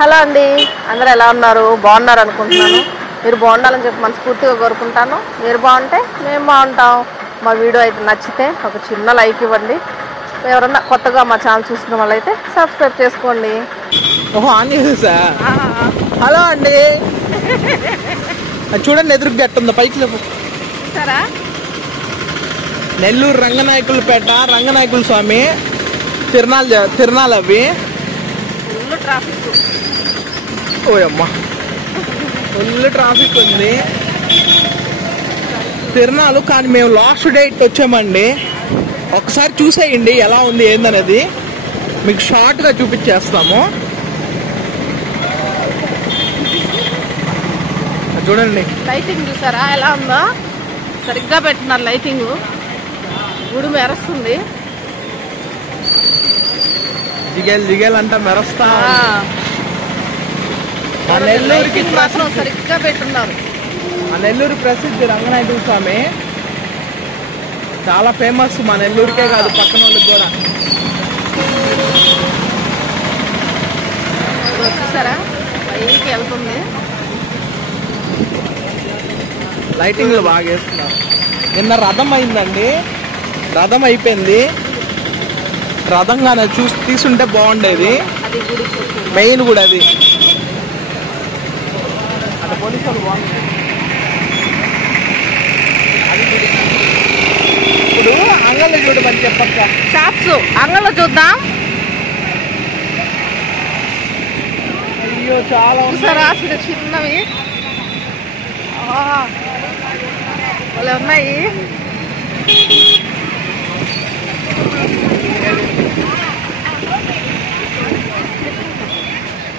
Hello అండి, అందరూ ఎలా ఉన్నారు? బాగున్నారు అనుకుంటున్నాను. మీరు బాగుండాలని చెప్పి మనస్ఫూర్తిగా కోరుకుంటాను. మీరు బాగుంటే మేము బాగుంటాం. మా వీడియో అయితే నచ్చితే ఒక చిన్న లైక్ ఇవ్వండి. ఎవరన్నా కొత్తగా మా ఛానల్ చూస్తున్న వాళ్ళైతే సబ్స్క్రైబ్ చేసుకోండి. హలో అండి, చూడండి ఎదురుగా ఎట్టుందో పైకి లేవు. సరే, నెల్లూరు రంగనాయకులపేట రంగనాయకుల స్వామి తిరణాలు అవి. Full traffic. ఓయమ్మా, ఫుల్ ట్రాఫిక్ ఉంది. తిరణాలు కానీ మేము లాస్ట్ డేట్ వచ్చామండి. ఒకసారి చూసేయండి ఎలా ఉంది ఏందనేది. మీకు షార్ట్గా చూపించేస్తాము. చూడండి లైటింగ్ చూసారా ఎలా ఉందో? సరిగ్గా పెట్టినారు లైటింగ్. గుడి మెరుస్తుంది. జిగేల్ అంట మెరస్తా. మా నెల్లూరుకి మాత్రం సరిగ్గా పెట్టున్నారు. మా నెల్లూరు ప్రసిద్ధి రంగనాయకుల స్వామి చాలా ఫేమస్. మా నెల్లూరుకే కాదు, పక్కన వాళ్ళకి కూడా. చూసారా పైకి వెళ్తుంది. లైటింగ్లు బాగా వేస్తున్నారు. నిన్న రథం అయిందండి, రథం అయిపోయింది. రథంగానే చూసి తీసుంటే బాగుండేది. మెయిన్ కూడా అది. అంటే పోలీసు వాళ్ళు బాగుంది. ఇప్పుడు అంగళ్ళు చూడమని చెప్పక్క. షాప్స్ అంగళ్ళు చూద్దాం. అయ్యో చాలా చూసారా చిన్నవి వాళ్ళు ఉన్నాయి.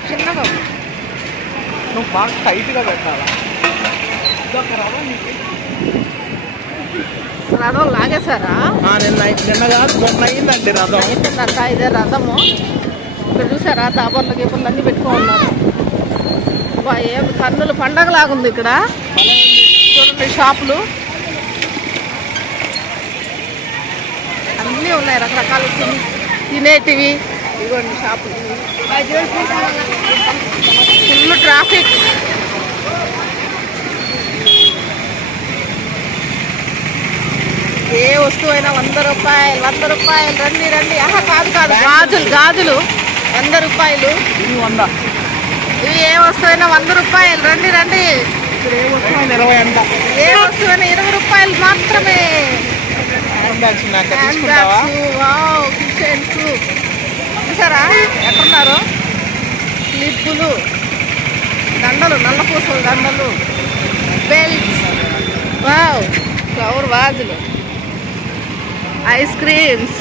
చిన్నగా నువ్వు బాగా టైట్గా పెట్టాలా. రథం లాగేశారా? నిన్న కాదు మొన్న అయిందండి రథం. అయిపోయిందంట. ఇదే రథము. ఇక్కడ చూసారా దాబర్లు గీపర్లు అన్నీ పెట్టుకున్నారు. ఏం కన్నులు పండగ లాగుంది ఇక్కడ. చూడండి షాపులు అన్నీ ఉన్నాయి, రకరకాలు తినేటివి. ఇదిగోండి షాపులు. Full traffic. ఏ వస్తువు అయినా 100 రూపాయలు 100 రూపాయలు. రండి. కాదు గాజులు 100 రూపాయలు. ఇవి ఏ వస్తువు అయినా 100 రూపాయలు. రండి. ఏ వస్తువు 20 అంట. ఏ వస్తువైనా 20 రూపాయలు మాత్రమే. చూసారా ఎక్కడున్నారు? క్లిప్పులు, దండలు, నల్లపూసలు దండలు, బెల్ట్స్, వావ్, ఫ్లవర్ వాజులు, ఐస్ క్రీమ్స్,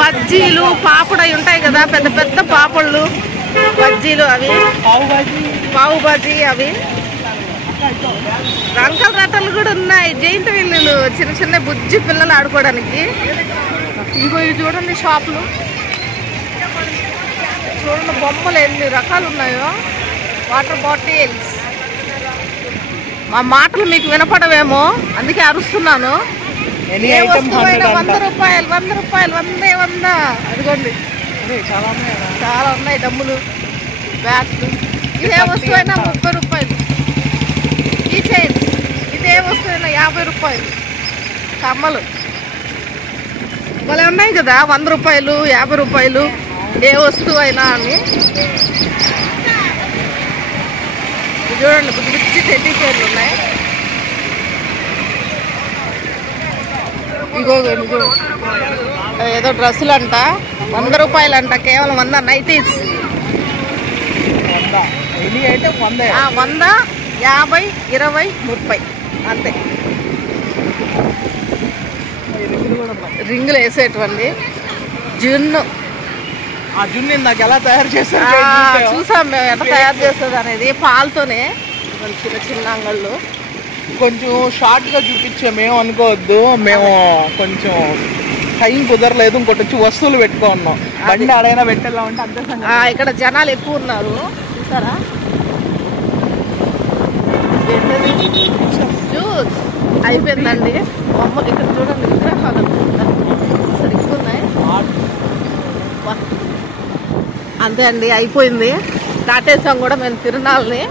బజ్జీలు, పాపడవి ఉంటాయి కదా, పెద్ద పెద్ద పాపళ్ళు, బజ్జీలు అవి, పావు బజ్జీ అవి. రంకల రట్టలు కూడా ఉన్నాయి. జైంట్ వీళ్ళు చిన్న బుజ్జి పిల్లలు ఆడుకోవడానికి. ఇవి చూడండి షాపులు. చూడండి బొమ్మలు ఎన్ని రకాలు ఉన్నాయో. Water bottles. మా మాటలు మీకు వినపడవేమో, అందుకే అరుస్తున్నాను. ఏ వస్తువైనా 100 రూపాయలు 100 రూపాయలు 100. అదిగోండి చాలా ఉన్నాయి. డమ్ములు, బ్యాట్లు. ఇదే వస్తువైనా 30 రూపాయలు. ఈ చైన్ ఇదే వస్తువైనా 50 రూపాయలు. కమ్మలు భలే ఉన్నాయి కదా, 100 రూపాయలు 50 రూపాయలు. ఏ వస్తువు అయినా అని. చూడండి బుజ్జి టెడ్డీ చైర్లు ఉన్నాయి. ఇగో ఏదో డ్రెస్సులు అంట 100 రూపాయలు అంట. కేవలం 100 నైటీస్. 100, 50, 20, 30 అంతే. రింగులు వేసేటువంటి జున్ను. ఆ జున్ను నాకు ఎలా తయారు చేస్తారు చూసాం మేము ఎట్లా తయారు చేస్తుంది అనేది. పాలతోనే చిన్న అంగళ్ళు. కొంచెం షార్ట్గా చూపించాము, ఏమో అనుకోవద్దు. మేము కొంచెం టైం కుదరలేదు. ఇంకోటి వచ్చి వస్తువులు పెట్టుకున్నాం. బండి ఆడైనా పెట్టేలా ఉంటే అంతే. ఇక్కడ జనాలు ఎక్కువ ఉన్నారు చూసారా. జ్యూస్ అయిపోయిందండి. బొమ్మలు ఇక్కడ చూడండి, విగ్రహాలు సరిగ్గా ఉన్నాయి. అంతే అండి, అయిపోయింది. దాటేసాం కూడా మేము తిరునాళ్ళని.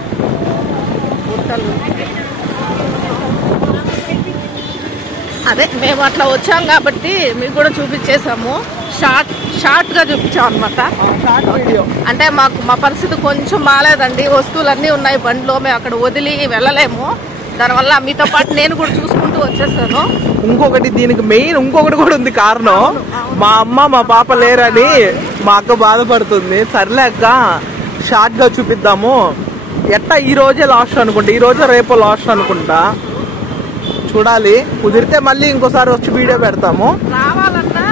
అదే మేము అట్లా వచ్చాం కాబట్టి మీకు కూడా చూపించేసాము. షార్ట్ గా చూపించాం అనమాట. అంటే మా పరిస్థితి కొంచెం బాగాలేదండి. వస్తువులన్నీ ఉన్నాయి బండిలో, మేము అక్కడ వదిలి వెళ్ళలేము. దానివల్ల మీతో పాటు నేను కూడా చూసుకుంటూ వచ్చేసాను. ఇంకొకటి దీనికి మెయిన్ ఇంకొకటి కూడా ఉంది కారణం. మా అమ్మ మా పాప లేరని మా అక్క బాధపడుతుంది. సర్లేక షార్ట్ గా చూపిద్దాము. ఎట్టా ఈ రోజే లాస్ట్ అనుకుంటా, ఈ రోజే రేపో లాస్ట్ అనుకుంటా. చూడాలి, కుదిరితే మళ్ళీ ఇంకోసారి వచ్చి వీడియో పెడతాము. రావాలన్నా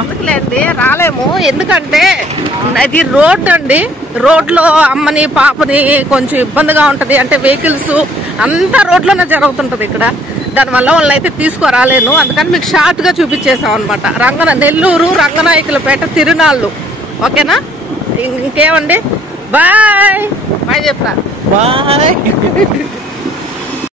ఎందుకులేండి, రాలేము. ఎందుకంటే అది రోడ్ అండి. రోడ్ లో అమ్మని పాపని కొంచెం ఇబ్బందిగా ఉంటది. అంటే వెహికల్స్ అంతా రోడ్లోనే జరుగుతుంటది ఇక్కడ. దానివల్ల వాళ్ళని అయితే తీసుకురాలేను. అందుకని మీకు షార్ట్ గా చూపించేసాం అనమాట. నెల్లూరు రంగనాయకులపేట తిరునాళ్ళు. ఓకేనా? ఇంకేమండి, బాయ్ బాయ్ చెప్పరా. బాయ్.